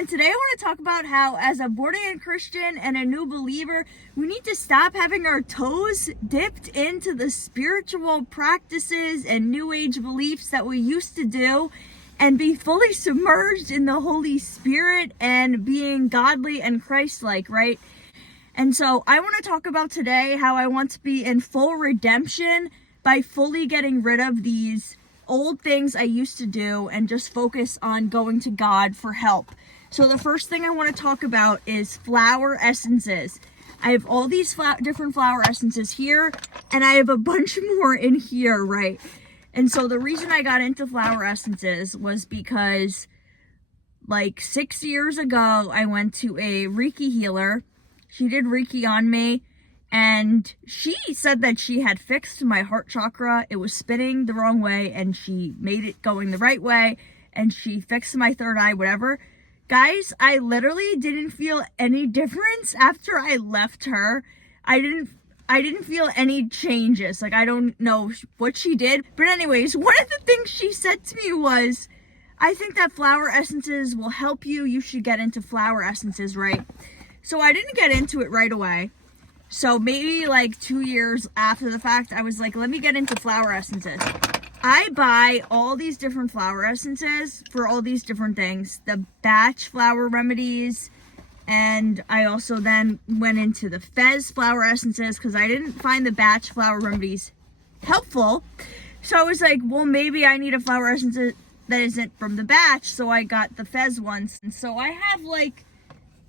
and today I want to talk about how, as a born-again Christian and a new believer, we need to stop having our toes dipped into the spiritual practices and New Age beliefs that we used to do and be fully submerged in the Holy Spirit and being godly and Christ-like, right? And so I want to talk about today how I want to be in full redemption by fully getting rid of these old things I used to do and just focus on going to God for help. So the first thing I want to talk about is flower essences. I have all these different flower essences here, and I have a bunch more in here, right? And so the reason I got into flower essences was because like 6 years ago, I went to a Reiki healer. She did Reiki on me. And she said that she had fixed my heart chakra. It was spinning the wrong way, and she made it going the right way, and she fixed my third eye, whatever. Guys, I literally didn't feel any difference after I left her. I didn't feel any changes. Like, I don't know what she did. But anyways, one of the things she said to me was, I think that flower essences will help you. You should get into flower essences, right? So I didn't get into it right away. So maybe like 2 years after the fact, I was like, let me get into flower essences. I buy all these different flower essences for all these different things. The batch flower remedies. And I also then went into the Fez flower essences because I didn't find the batch flower remedies helpful. So I was like, well, maybe I need a flower essence that isn't from the batch. So I got the Fez ones. And so I have like,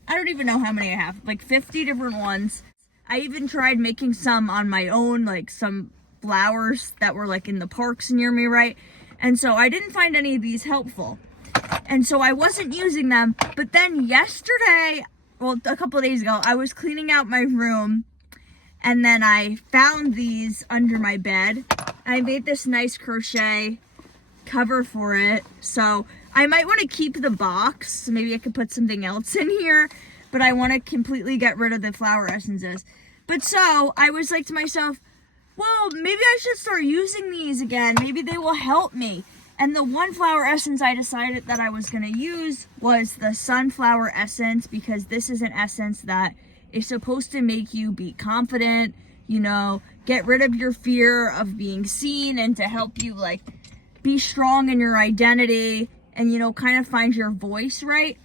I don't even know how many I have, like 50 different ones. I even tried making some on my own, like some flowers that were like in the parks near me, right? And so I didn't find any of these helpful. And so I wasn't using them. But then yesterday, well, a couple of days ago, I was cleaning out my room, and then I found these under my bed. I made this nice crochet cover for it. So I might want to keep the box. Maybe I could put something else in here. But I want to completely get rid of the flower essences. But so I was like to myself, well, maybe I should start using these again. Maybe they will help me. And the one flower essence I decided that I was going to use was the sunflower essence, because this is an essence that is supposed to make you be confident, you know, get rid of your fear of being seen, and to help you like be strong in your identity and, you know, kind of find your voice, right?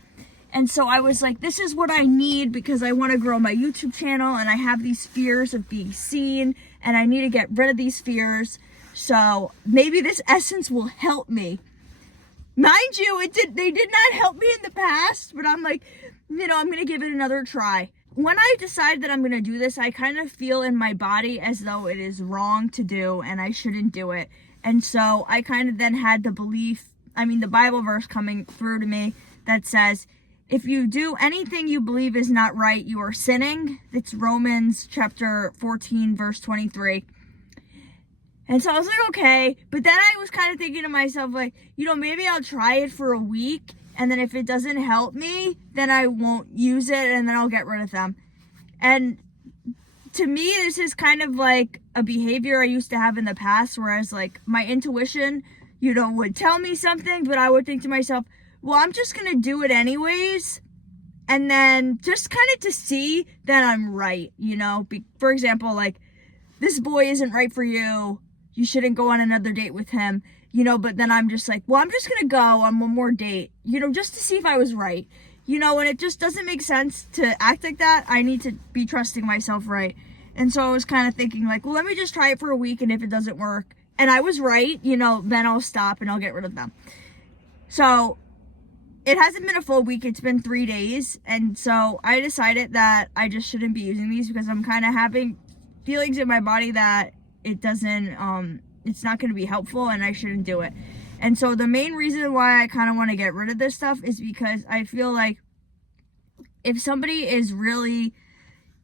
And so I was like, this is what I need because I want to grow my YouTube channel and I have these fears of being seen and I need to get rid of these fears. So maybe this essence will help me. Mind you, they did not help me in the past, but I'm like, you know, I'm going to give it another try. When I decide that I'm going to do this, I kind of feel in my body as though it is wrong to do and I shouldn't do it. And so I kind of then had the the Bible verse coming through to me that says, if you do anything you believe is not right, you are sinning. It's Romans chapter 14, verse 23. And so I was like, okay. But then I was kind of thinking to myself, like, you know, maybe I'll try it for a week. And then if it doesn't help me, then I won't use it and then I'll get rid of them. And to me, this is kind of like a behavior I used to have in the past, whereas like my intuition, you know, would tell me something, but I would think to myself, well, I'm just going to do it anyways, and then just kind of to see that I'm right, you know? For example, like, this boy isn't right for you. You shouldn't go on another date with him, you know? But then I'm just like, well, I'm just going to go on one more date, you know, just to see if I was right, you know? And it just doesn't make sense to act like that. I need to be trusting myself, right? And so I was kind of thinking, like, well, let me just try it for a week, and if it doesn't work, and I was right, you know, then I'll stop and I'll get rid of them. So it hasn't been a full week. It's been 3 days. And so I decided that I just shouldn't be using these because I'm kind of having feelings in my body that it doesn't, it's not going to be helpful and I shouldn't do it. And so the main reason why I kind of want to get rid of this stuff is because I feel like if somebody is really,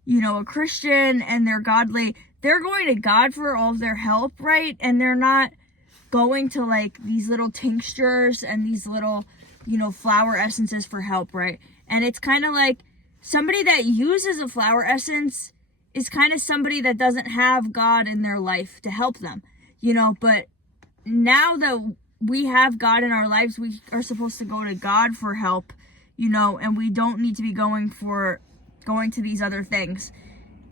you know, a Christian and they're godly, they're going to God for all of their help, right? And they're not going to like these little tinctures and these little, you know, flower essences for help, right? And it's kind of like somebody that uses a flower essence is kind of somebody that doesn't have God in their life to help them, you know. But now that we have God in our lives, we are supposed to go to God for help, and we don't need to be going to these other things.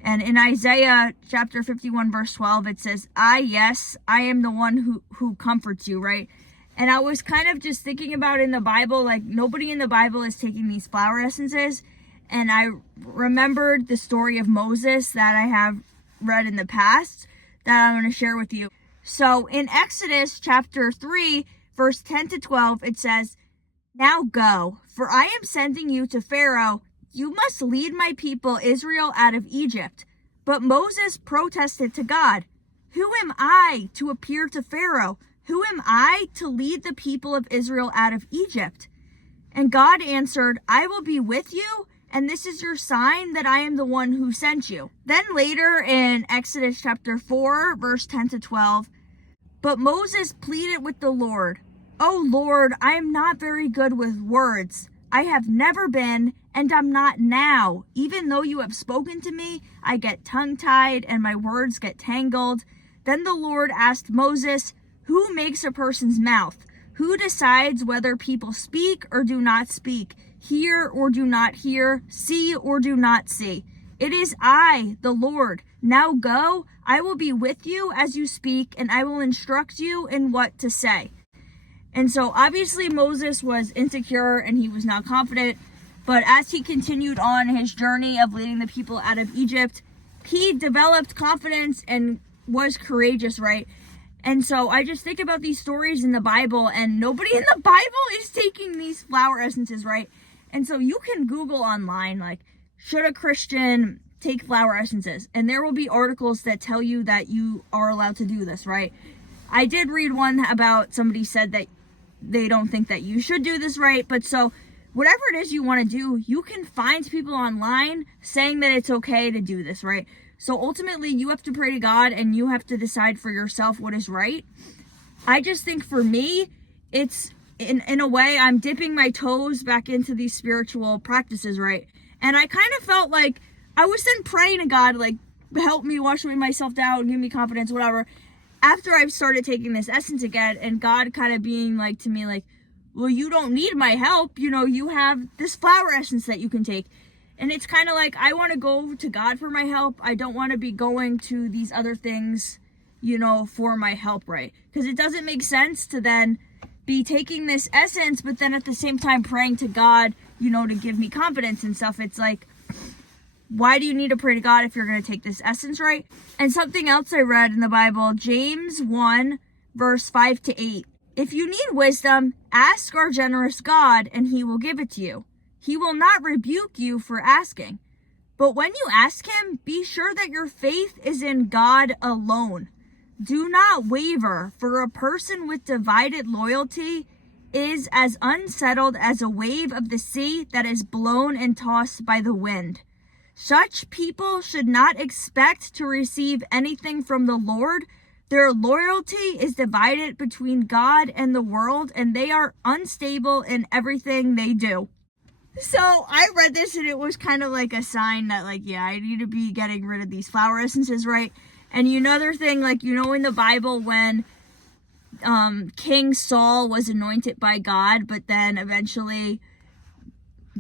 And in Isaiah chapter 51 verse 12, it says, yes, I am the one who comforts you, right? And I was kind of just thinking about in the Bible, like nobody in the Bible is taking these flower essences. And I remembered the story of Moses that I have read in the past that I'm going to share with you. So in Exodus chapter 3, verse 10 to 12, it says, now go, for I am sending you to Pharaoh. You must lead my people Israel out of Egypt. But Moses protested to God, who am I to appear to Pharaoh? Who am I to lead the people of Israel out of Egypt? And God answered, I will be with you, and this is your sign that I am the one who sent you. Then later in Exodus chapter 4, verse 10 to 12, but Moses pleaded with the Lord, oh Lord, I am not very good with words. I have never been, and I'm not now. Even though you have spoken to me, I get tongue-tied and my words get tangled. Then the Lord asked Moses, who makes a person's mouth? Who decides whether people speak or do not speak, hear or do not hear, see or do not see? It is I, the Lord. Now go, I will be with you as you speak, and I will instruct you in what to say. And so obviously Moses was insecure and he was not confident, but as he continued on his journey of leading the people out of Egypt, he developed confidence and was courageous, right? And so I just think about these stories in the Bible, and nobody in the Bible is taking these flower essences, right? And so you can Google online, like, should a Christian take flower essences? And there will be articles that tell you that you are allowed to do this, right? I did read one about somebody said that they don't think that you should do this, right? But so whatever it is you want to do, you can find people online saying that it's okay to do this, right? So ultimately you have to pray to God and you have to decide for yourself what is right. I just think for me, it's in a way, I'm dipping my toes back into these spiritual practices, right? And I kind of felt like I was then praying to God, like, help me, wash away my self-doubt, give me confidence, whatever. After I've started taking this essence again, and God kind of being like to me, like, well, you don't need my help. You have this flower essence that you can take. And it's kind of like, I want to go to God for my help. I don't want to be going to these other things, for my help, right? Because it doesn't make sense to then be taking this essence, but then at the same time praying to God, to give me confidence and stuff. It's like, why do you need to pray to God if you're going to take this essence, right? And something else I read in the Bible, James 1, verse 5 to 8. If you need wisdom, ask our generous God, and he will give it to you. He will not rebuke you for asking. But when you ask him, be sure that your faith is in God alone. Do not waver, for a person with divided loyalty is as unsettled as a wave of the sea that is blown and tossed by the wind. Such people should not expect to receive anything from the Lord. Their loyalty is divided between God and the world, and they are unstable in everything they do. So I read this and it was kind of like a sign that, like, yeah, I need to be getting rid of these flower essences, right? And another thing, like, in the Bible when King Saul was anointed by God, but then eventually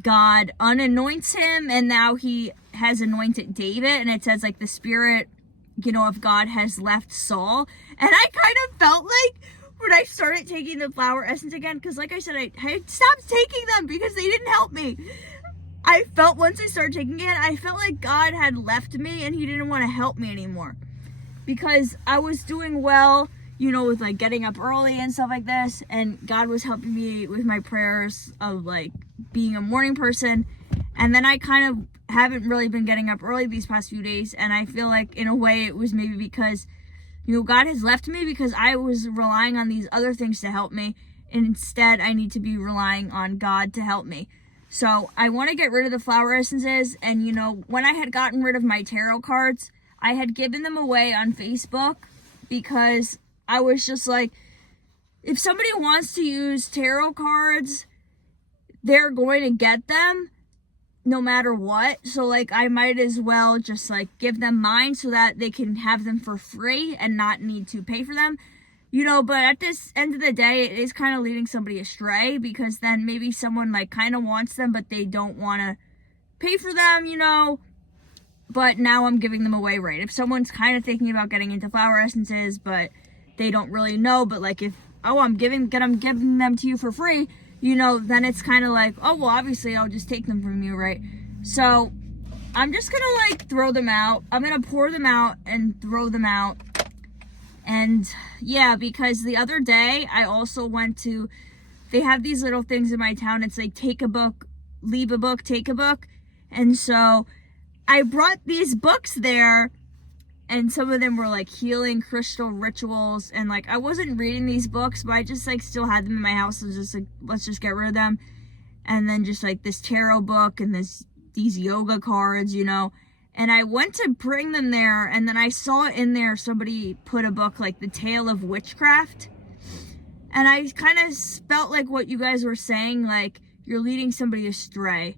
God unanoints him, and now he has anointed David, and it says, like, the spirit, of God has left Saul. And I kind of felt like when I started taking the flower essence again, because like I said, I stopped taking them because they didn't help me. I felt once I started taking it, I felt like God had left me and he didn't want to help me anymore, because I was doing well, with like getting up early and stuff like this, and God was helping me with my prayers of like being a morning person. And then I kind of haven't really been getting up early these past few days, and I feel like in a way it was maybe because God has left me because I was relying on these other things to help me. Instead, I need to be relying on God to help me. So I want to get rid of the flower essences. And when I had gotten rid of my tarot cards, I had given them away on Facebook because I was just like, if somebody wants to use tarot cards, they're going to get them no matter what. So like, I might as well just like give them mine so that they can have them for free and not need to pay for them. But at this end of the day, it is kind of leading somebody astray, because then maybe someone like kind of wants them, but they don't want to pay for them, but now I'm giving them away, right? If someone's kind of thinking about getting into flower essences, but they don't really know, but like if, I'm giving them to you for free, then it's kind of like, oh, well, obviously I'll just take them from you, right? So I'm just gonna like throw them out. I'm gonna pour them out and throw them out. And yeah, because the other day I also went to, they have these little things in my town. It's like take a book, leave a book, take a book. And so I brought these books there, and some of them were like healing crystal rituals. And like, I wasn't reading these books, but I just like still had them in my house. So just like, let's just get rid of them. And then just like this tarot book and these yoga cards, And I went to bring them there, and then I saw in there somebody put a book like The Tale of Witchcraft. And I kind of felt like what you guys were saying, like you're leading somebody astray,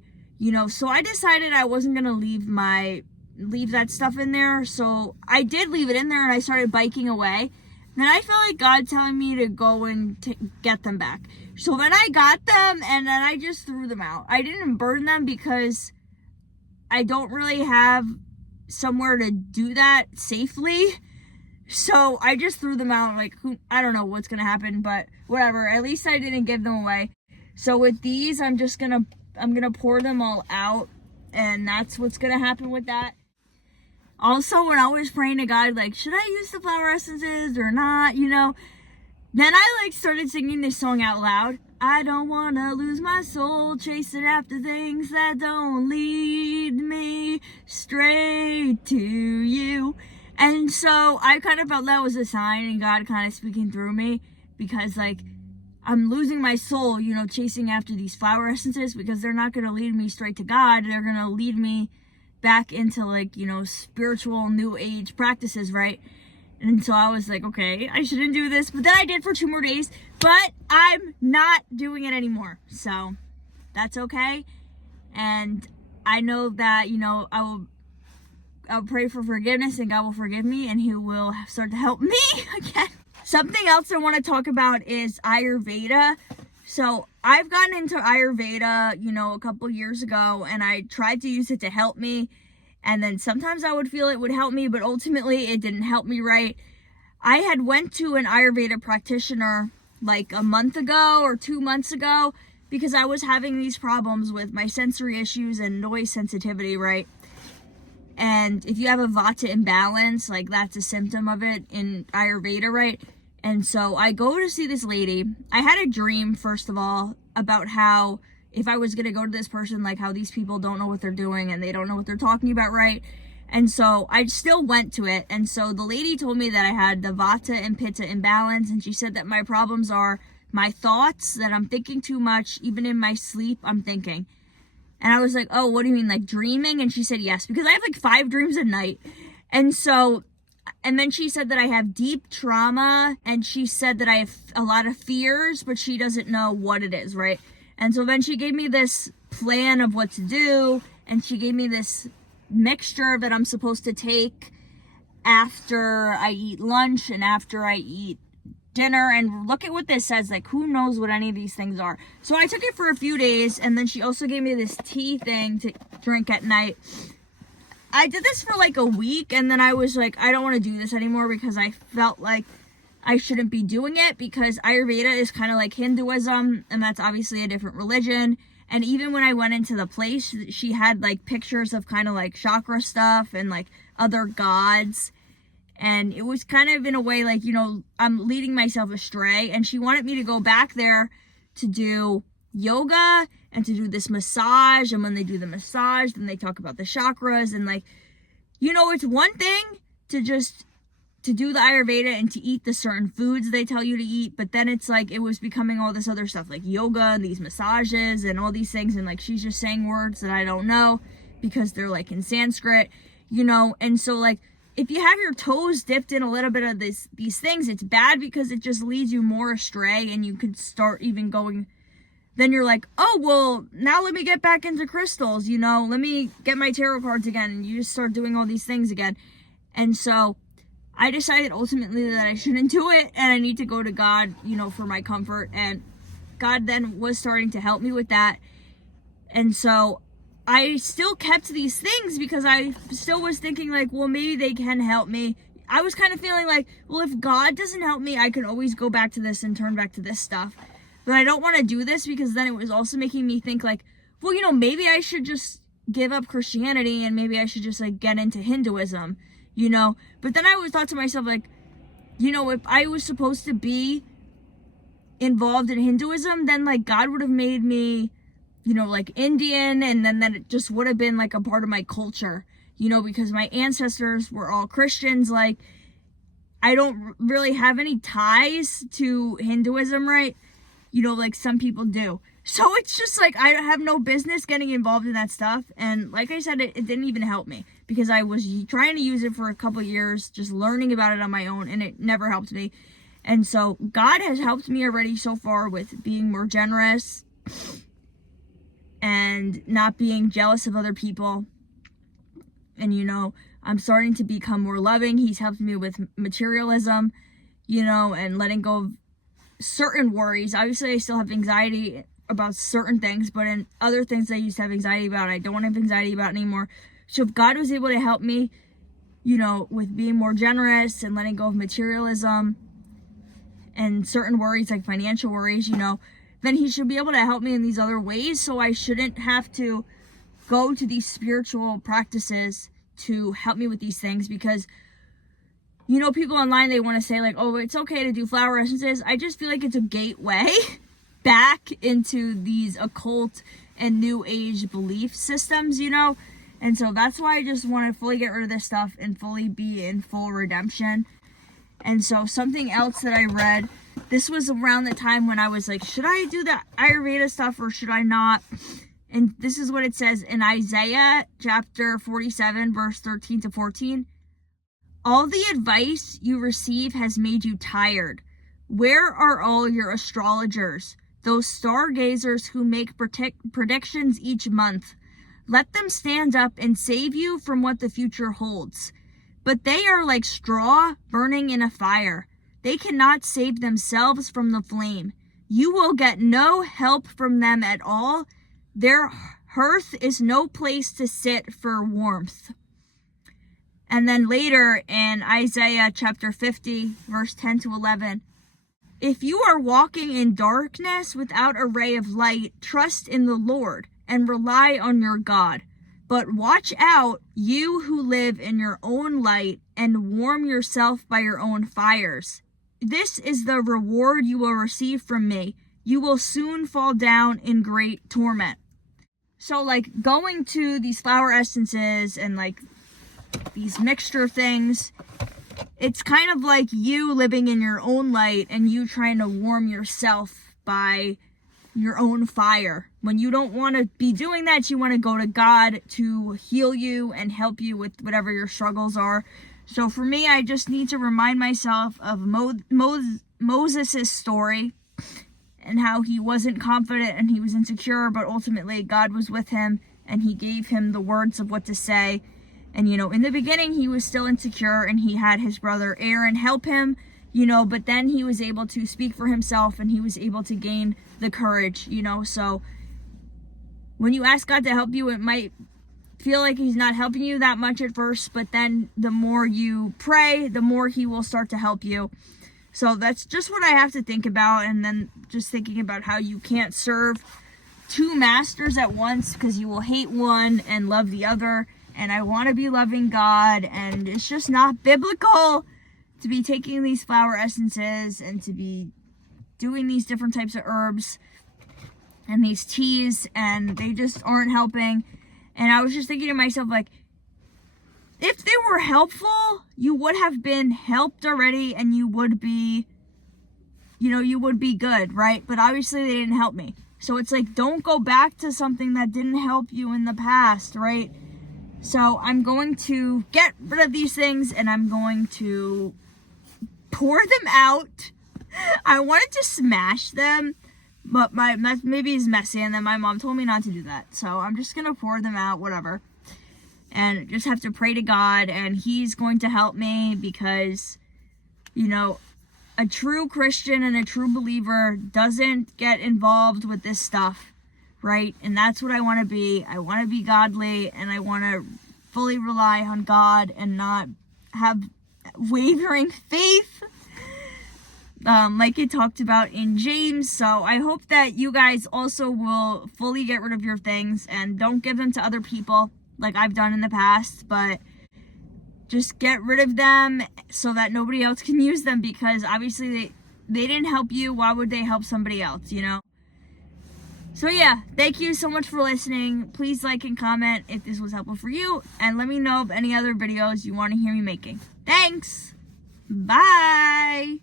So I decided I wasn't going to leave that stuff in there. So I did leave it in there, and I started biking away. Then I felt like God telling me to go and get them back. So then I got them, and then I just threw them out. I didn't burn them because I don't really have somewhere to do that safely. So I just threw them out. Like, I don't know what's going to happen, but whatever. At least I didn't give them away. So with these, I'm going to pour them all out, and that's what's going to happen with that. Also, when I was praying to God, like, should I use the flower essences or not, then I like started singing this song out loud. I don't want to lose my soul chasing after things that don't lead me straight to you. And so I kind of felt that was a sign, and God kind of speaking through me, because like I'm losing my soul, chasing after these flower essences, because they're not going to lead me straight to God. They're going to lead me back into like, spiritual new age practices, right? And so I was like, okay, I shouldn't do this. But then I did for 2 more days, but I'm not doing it anymore. So that's okay. And I know that, I'll pray for forgiveness, and God will forgive me, and He will start to help me again. Something else I want to talk about is Ayurveda. So I've gotten into Ayurveda, a couple years ago, and I tried to use it to help me. And then sometimes I would feel it would help me, but ultimately it didn't help me right. I had went to an Ayurveda practitioner like a month ago or 2 months ago, because I was having these problems with my sensory issues and noise sensitivity, right? And if you have a vata imbalance, like that's a symptom of it in Ayurveda, right? And so I go to see this lady. I had a dream, first of all, about how if I was going to go to this person, like how these people don't know what they're doing and they don't know what they're talking about, right? And so I still went to it. And so the lady told me that I had the vata and pitta imbalance. And she said that my problems are my thoughts, that I'm thinking too much. Even in my sleep, I'm thinking. And I was like, oh, what do you mean, like dreaming? And she said, yes, because I have like 5 dreams a night. And then she said that I have deep trauma. And she said that I have a lot of fears, but she doesn't know what it is, right? And so then she gave me this plan of what to do, and she gave me this mixture that I'm supposed to take after I eat lunch and after I eat dinner. And look at what this says, like who knows what any of these things are. So I took it for a few days, and then she also gave me this tea thing to drink at night. I did this for like a week, and then I was like, I don't want to do this anymore, because I felt like I shouldn't be doing it, because Ayurveda is kind of like Hinduism, and that's obviously a different religion. And even when I went into the place, she had like pictures of kind of like chakra stuff and like other gods. And it was kind of in a way like, I'm leading myself astray. And she wanted me to go back there to do yoga and to do this massage. And when they do the massage, then they talk about the chakras. And like, it's one thing to do the Ayurveda and to eat the certain foods they tell you to eat, but then it's like it was becoming all this other stuff like yoga and these massages and all these things, and like she's just saying words that I don't know because they're like in Sanskrit, and so like if you have your toes dipped in a little bit of these things, it's bad, because it just leads you more astray, and you could start even going, then you're like, oh, well, now let me get back into crystals, let me get my tarot cards again, and you just start doing all these things again. And so I decided ultimately that I shouldn't do it, and I need to go to God, for my comfort. And God then was starting to help me with that. And so I still kept these things because I still was thinking like, well, maybe they can help me. I was kind of feeling like, well, if God doesn't help me, I could always go back to this and turn back to this stuff. But I don't want to do this because then it was also making me think like, well, maybe I should just give up Christianity and maybe I should just like get into Hinduism, But then I always thought to myself like, if I was supposed to be involved in Hinduism, then like God would have made me, like Indian, and then it just would have been like a part of my culture, because my ancestors were all Christians. Like, I don't really have any ties to Hinduism, right? Like some people do. So it's just like, I have no business getting involved in that stuff. And like I said, it didn't even help me because I was trying to use it for a couple of years, just learning about it on my own, and it never helped me. And so God has helped me already so far with being more generous and not being jealous of other people. And, I'm starting to become more loving. He's helped me with materialism, and letting go of certain worries. Obviously, I still have anxiety about certain things, but in other things I used to have anxiety about, I don't have anxiety about anymore. So if God was able to help me, with being more generous and letting go of materialism and certain worries like financial worries, then he should be able to help me in these other ways. So I shouldn't have to go to these spiritual practices to help me with these things, because people online, they want to say like, oh, it's okay to do flower essences. I just feel like it's a gateway back into these occult and new age belief systems, and so that's why I just want to fully get rid of this stuff and fully be in full redemption. And so something else that I read, this was around the time when I was like, should I do the Ayurveda stuff or should I not? And this is what it says in Isaiah chapter 47, verse 13 to 14. All the advice you receive has made you tired. Where are all your astrologers, those stargazers who make predictions each month? Let them stand up and save you from what the future holds. But they are like straw burning in a fire. They cannot save themselves from the flame. You will get no help from them at all. Their hearth is no place to sit for warmth. And then later in Isaiah chapter 50, verse 10 to 11, if you are walking in darkness without a ray of light, trust in the Lord and rely on your God. But watch out, you who live in your own light and warm yourself by your own fires. This is the reward you will receive from me. You will soon fall down in great torment. So like going to these flower essences and like these mixture things, it's kind of like you living in your own light and you trying to warm yourself by your own fire. When you don't want to be doing that, you want to go to God to heal you and help you with whatever your struggles are. So for me, I just need to remind myself of Moses' story and how he wasn't confident and he was insecure, but ultimately God was with him and he gave him the words of what to say. And, in the beginning, he was still insecure and he had his brother Aaron help him, but then he was able to speak for himself and he was able to gain the courage, So when you ask God to help you, it might feel like he's not helping you that much at first, but then the more you pray, the more he will start to help you. So that's just what I have to think about. And then just thinking about how you can't serve two masters at once because you will hate one and love the other. And I want to be loving God, and it's just not biblical to be taking these flower essences and to be doing these different types of herbs and these teas, and they just aren't helping. And I was just thinking to myself, like, if they were helpful, you would have been helped already and you would be, you would be good, right? But obviously they didn't help me. So it's like, don't go back to something that didn't help you in the past, right? So I'm going to get rid of these things and I'm going to pour them out. I wanted to smash them, but maybe it's messy, and then my mom told me not to do that. So I'm just going to pour them out, whatever. and just have to pray to God, and He's going to help me, because, you know, a true Christian and a true believer doesn't get involved with this stuff, right? And that's what I want to be. I want to be godly, and I want to fully rely on God and not have wavering faith, like it talked about in James. So I hope that you guys also will fully get rid of your things and don't give them to other people like I've done in the past, but just get rid of them so that nobody else can use them, because obviously they didn't help you. Why would they help somebody else, you know? So yeah, thank you so much for listening. Please like and comment if this was helpful for you, and let me know of any other videos you want to hear me making. Thanks! Bye!